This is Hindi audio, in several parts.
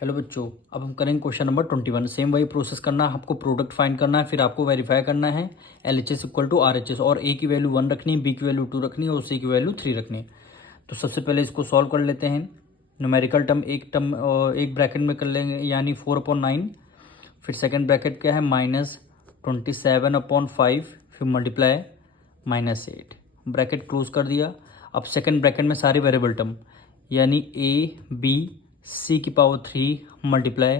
हेलो बच्चों, अब हम करेंगे क्वेश्चन नंबर 21। सेम वही प्रोसेस करना है, आपको प्रोडक्ट फाइंड करना है, फिर आपको वेरीफाई करना है LHS इक्वल टू RHS, और ए की वैल्यू 1 रखनी है, बी की वैल्यू 2 रखनी है और सी की वैल्यू 3 रखनी है। तो सबसे पहले इसको सॉल्व कर लेते हैं। न्यूमेरिकल टर्म एक ब्रैकेट में कर लेंगे, यानी 4/9। फिर सेकेंड ब्रैकेट क्या है, -27/5, फिर मल्टीप्लाई -8, ब्रैकेट क्लोज कर दिया। अब सेकेंड ब्रैकेट में सारे वेरिएबल टर्म, यानी ए बी सी की पावर 3 मल्टीप्लाई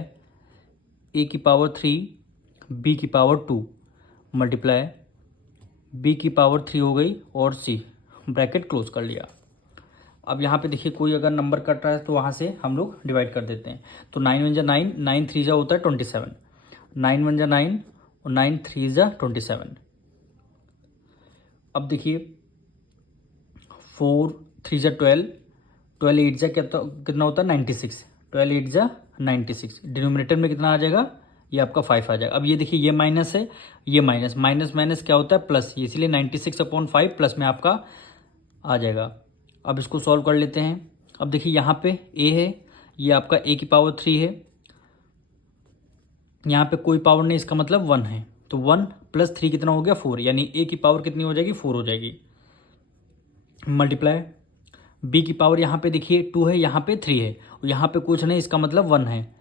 ए की पावर 3 बी की पावर 2 मल्टीप्लाई बी की पावर 3 हो गई और सी, ब्रैकेट क्लोज कर लिया। अब यहाँ पे देखिए, कोई अगर नंबर कट रहा है तो वहाँ से हम लोग डिवाइड कर देते हैं। तो 9 1 जा 9, 9 3 जा होता है 27, 9 1 जा 9 और 9 3 जा 27। अब देखिए 4 3 जा 12, 12 8 जा कितना होता है 96, 12 8 जा 96। डिनोमिनेटर में कितना आ जाएगा, ये आपका 5 आ जाएगा। अब ये देखिए, ये माइनस है, ये माइनस, माइनस माइनस क्या होता है प्लस, इसीलिए 96/5 प्लस में आपका आ जाएगा। अब इसको सॉल्व कर लेते हैं। अब देखिए यहाँ पे ए है, ये आपका ए की पावर 3 है, यहाँ पे कोई पावर नहीं, इसका मतलब 1 है। तो 1 + 3 कितना हो गया 4, यानी ए की पावर कितनी हो जाएगी 4 हो जाएगी। मल्टीप्लाई बी की पावर यहाँ पे देखिए 2 है, यहाँ पे 3 है और यहाँ पे कुछ नहीं, इसका मतलब 1 है।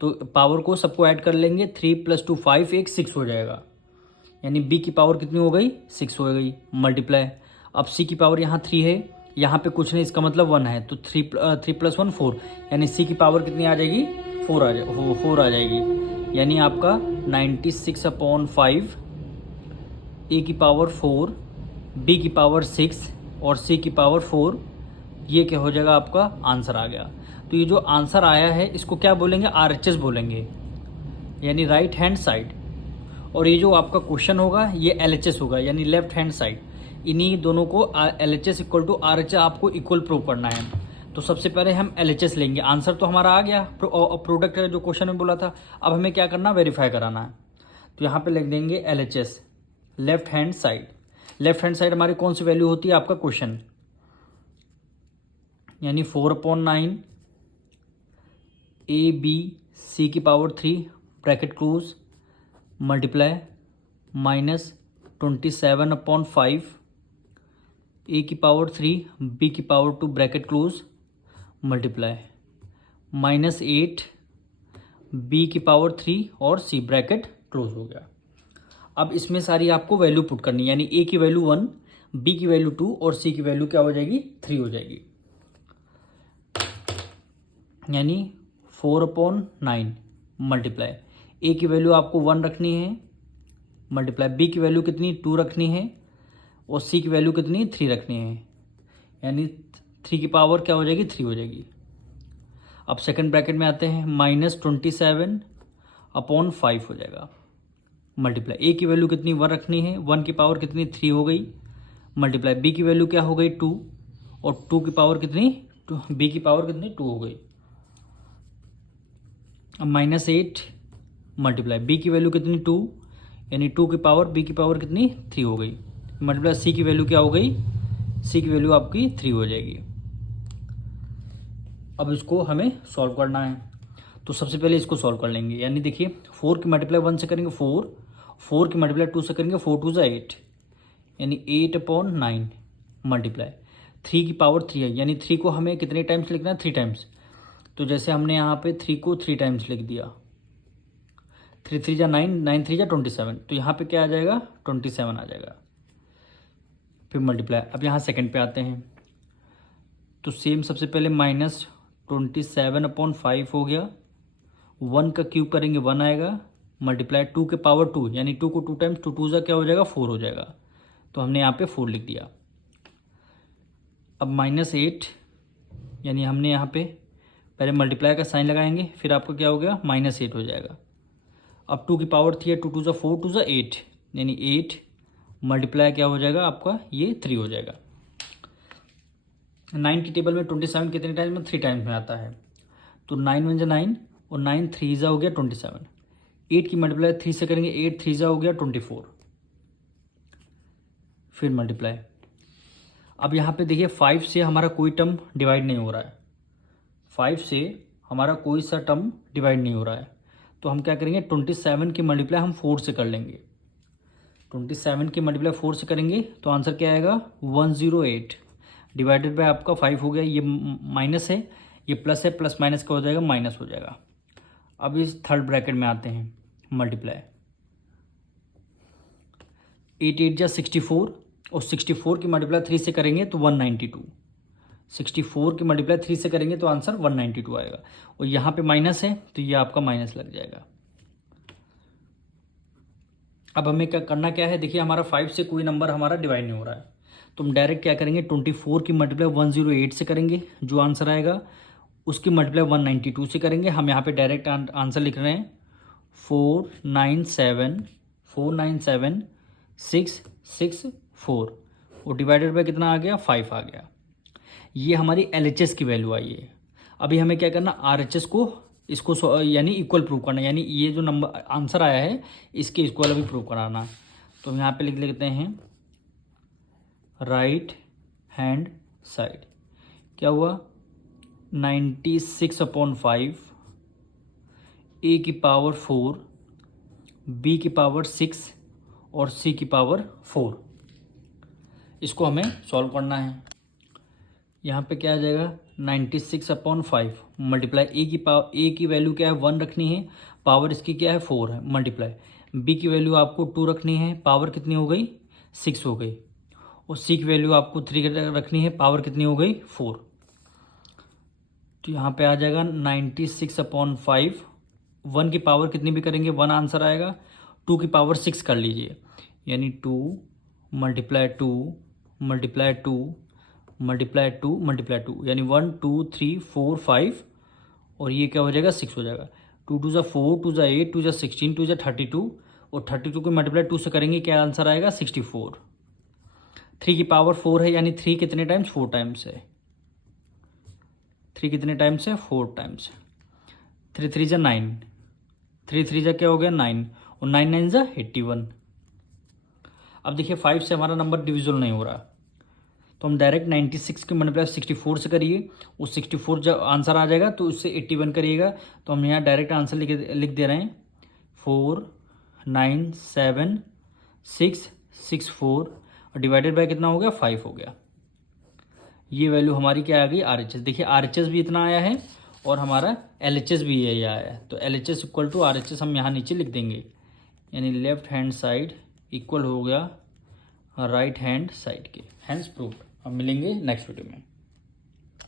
तो पावर को सबको ऐड कर लेंगे, 3 + 2 5, 6 हो जाएगा, यानी बी की पावर कितनी हो गई 6 हो गई। मल्टीप्लाई अब सी की पावर यहाँ 3 है, यहाँ पे कुछ नहीं, इसका मतलब 1 है, तो 3 + 1 4, यानी सी की पावर कितनी आ जाएगी 4 आ जाएगी, यानी आपका 96/5, ए की पावर 4, बी की पावर 6 और सी की पावर 4, ये क्या हो जाएगा आपका आंसर आ गया। तो ये जो आंसर आया है इसको क्या बोलेंगे, RHS बोलेंगे, यानी राइट हैंड साइड। और ये जो आपका क्वेश्चन होगा ये LHS होगा, यानी लेफ्ट हैंड साइड। इन्हीं दोनों को LHS इक्वल टू RHS आपको इक्वल प्रूव करना है। तो सबसे पहले हम LHS लेंगे, आंसर तो हमारा आ गया, प्रोडक्ट जो क्वेश्चन में बोला था। अब हमें क्या करना, वेरीफाई कराना है। तो यहाँ पे लिख देंगे LHS left hand side. Left hand side हमारी कौन सी वैल्यू होती है, आपका क्वेश्चन, यानी 4/9 ए बी सी की power 3 bracket close multiply -27/5 A की पावर 3 बी की power 2 bracket close multiply -8 B की पावर 3 और सी, ब्रैकेट क्लोज हो गया। अब इसमें सारी आपको वैल्यू पुट करनी है, यानी ए की वैल्यू 1, बी की वैल्यू 2 और सी की वैल्यू क्या हो जाएगी 3 हो जाएगी, यानी 4/9 मल्टीप्लाई ए की वैल्यू आपको 1 रखनी है, मल्टीप्लाई बी की वैल्यू कितनी 2 रखनी है और सी की वैल्यू कितनी 3 रखनी है, यानी 3 की पावर क्या हो जाएगी 3 हो जाएगी। अब सेकंड ब्रैकेट में आते हैं, -27/5 हो जाएगा, मल्टीप्लाई ए की वैल्यू कितनी 1 रखनी है, 1 की पावर कितनी 3 हो गई, मल्टीप्लाई बी की वैल्यू क्या हो गई 2 और 2 की पावर कितनी बी की पावर कितनी 2 हो गई। अब -8 मल्टीप्लाई बी की वैल्यू कितनी 2, यानी 2 की पावर बी की पावर कितनी 3 हो गई, मल्टीप्लाई सी की वैल्यू क्या हो गई, सी की वैल्यू आपकी 3 हो जाएगी। अब इसको हमें सॉल्व करना है, तो सबसे पहले इसको सॉल्व कर लेंगे। यानी देखिए 4 की मल्टीप्लाई 1 से करेंगे 4, 4 की मल्टीप्लाई 2 से करेंगे 4 2 = 8, यानी 8/9 मल्टीप्लाई 3 की पावर 3 है, यानी 3 को हमें कितने टाइम्स लिखना है 3 टाइम्स। तो जैसे हमने यहाँ पे 3 को 3 टाइम्स लिख दिया, 3 3 जा 9, 9 3 जा 27, तो यहाँ पे क्या आ जाएगा 27 आ जाएगा। फिर मल्टीप्लाई, अब यहाँ सेकंड पे आते हैं, तो सेम सबसे पहले -27/5 हो गया, 1 का क्यूब करेंगे 1 आएगा, मल्टीप्लाई 2 के पावर 2, यानी 2 को 2 टाइम्स, 2 2 जा क्या हो जाएगा 4 हो जाएगा, तो हमने यहाँ पे 4 लिख दिया। अब -8, यानी हमने यहाँ पे पहले मल्टीप्लाई का साइन लगाएंगे, फिर आपको क्या हो गया -8 हो जाएगा। अब 2 की पावर 3 है, 2 2 जा 4, 2 जा 8, यानी 8 मल्टीप्लाई क्या हो जाएगा आपका ये 3 हो जाएगा। 9 की टेबल में 27 कितने टाइम्स में 3 टाइम्स में आता है, तो 9 1 जा 9 और 9 3 जा हो गया 27, 8 की मल्टीप्लाई 3 से करेंगे 8 3 जा हो गया 24, फिर मल्टीप्लाई। अब यहाँ पे देखिए 5 से हमारा कोई टर्म डिवाइड नहीं हो रहा है, 5 से हमारा कोई सा टर्म डिवाइड नहीं हो रहा है, तो हम क्या करेंगे 27 की मल्टीप्लाई हम 4 से कर लेंगे। 27 की मल्टीप्लाई 4 से करेंगे तो आंसर क्या आएगा 108 डिवाइडेड बाय आपका 5 हो गया। ये माइनस है, ये प्लस है, प्लस माइनस का हो जाएगा माइनस हो जाएगा। अब इस थर्ड ब्रैकेट में आते हैं, मल्टीप्लाई 8 8 जा 64 और 64 की मल्टीप्लाई 3 से करेंगे तो 192। 64 की मल्टीप्लाई 3 से करेंगे तो आंसर 192 आएगा। और यहाँ पे माइनस है तो ये आपका माइनस लग जाएगा। अब हमें क्या करना क्या है, देखिए हमारा 5 से कोई नंबर हमारा डिवाइड नहीं हो रहा है, तो हम डायरेक्ट क्या करेंगे 24 की मल्टीप्लाई 108 से करेंगे, जो आंसर आएगा उसकी मल्टीप्लाई 192 से करेंगे। हम यहाँ पे डायरेक्ट आंसर लिख रहे हैं 497,664 और डिवाइडेड बाय कितना आ गया 5 आ गया। ये हमारी LHS की वैल्यू आई है। अभी हमें क्या करना RHS को इसको यानी इक्वल प्रूव करना, यानी ये जो नंबर आंसर आया है इसके इक्वल अभी प्रूव कराना। तो हम यहाँ पे लिख लेते हैं राइट हैंड साइड क्या हुआ 96/5 A की पावर 4 B की पावर 6 और C की पावर 4। इसको हमें सॉल्व करना है। यहाँ पे क्या आ जाएगा 96/5 मल्टीप्लाई A की वैल्यू क्या है 1 रखनी है, पावर इसकी क्या है 4 है, मल्टीप्लाई B की वैल्यू आपको 2 रखनी है, पावर कितनी हो गई 6 हो गई, और C की वैल्यू आपको 3 रखनी है, पावर कितनी हो गई 4। तो यहाँ पे आ जाएगा 96/5, 1 की पावर कितनी भी करेंगे 1 आंसर आएगा, 2 की पावर 6 कर लीजिए, यानी 2 मल्टीप्लाई 2 मल्टीप्लाई 2 मल्टीप्लाई 2 मल्टीप्लाई 2, यानी 1 2 3 4 5 और ये क्या हो जाएगा 6 हो जाएगा। 2 2 जा 4, 2 जा 8, 2 जा 16, 2 जा 32 और 32 को मल्टीप्लाई 2 से करेंगे क्या आंसर आएगा 64। 3 की पावर 4 है, यानी 3 कितने टाइम्स 4 टाइम्स है, 3 कितने टाइम्स है 4 टाइम्स। 3 3 जा 9, 3 3 जा क्या हो गया 9 और 9 9 जा 81। अब देखिए 5 से हमारा नंबर डिविजल नहीं हो रहा, तो हम डायरेक्ट 96 की मल्टीप्लाई 64 से करिए, उस 64 जब आंसर आ जाएगा तो उससे 81 करिएगा। तो हम यहाँ डायरेक्ट आंसर लिख दे रहे हैं 497,664 और डिवाइडेड बाय कितना हो गया 5 हो गया। ये वैल्यू हमारी क्या आ गई RHS। देखिए RHS भी इतना आया है और हमारा LHS भी यही आया है, तो LHS इक्वल टू RHS हम यहाँ नीचे लिख देंगे, यानी लेफ्ट हैंड साइड इक्वल हो गया राइट हैंड साइड के। Hands proved. अब मिलेंगे नेक्स्ट वीडियो में।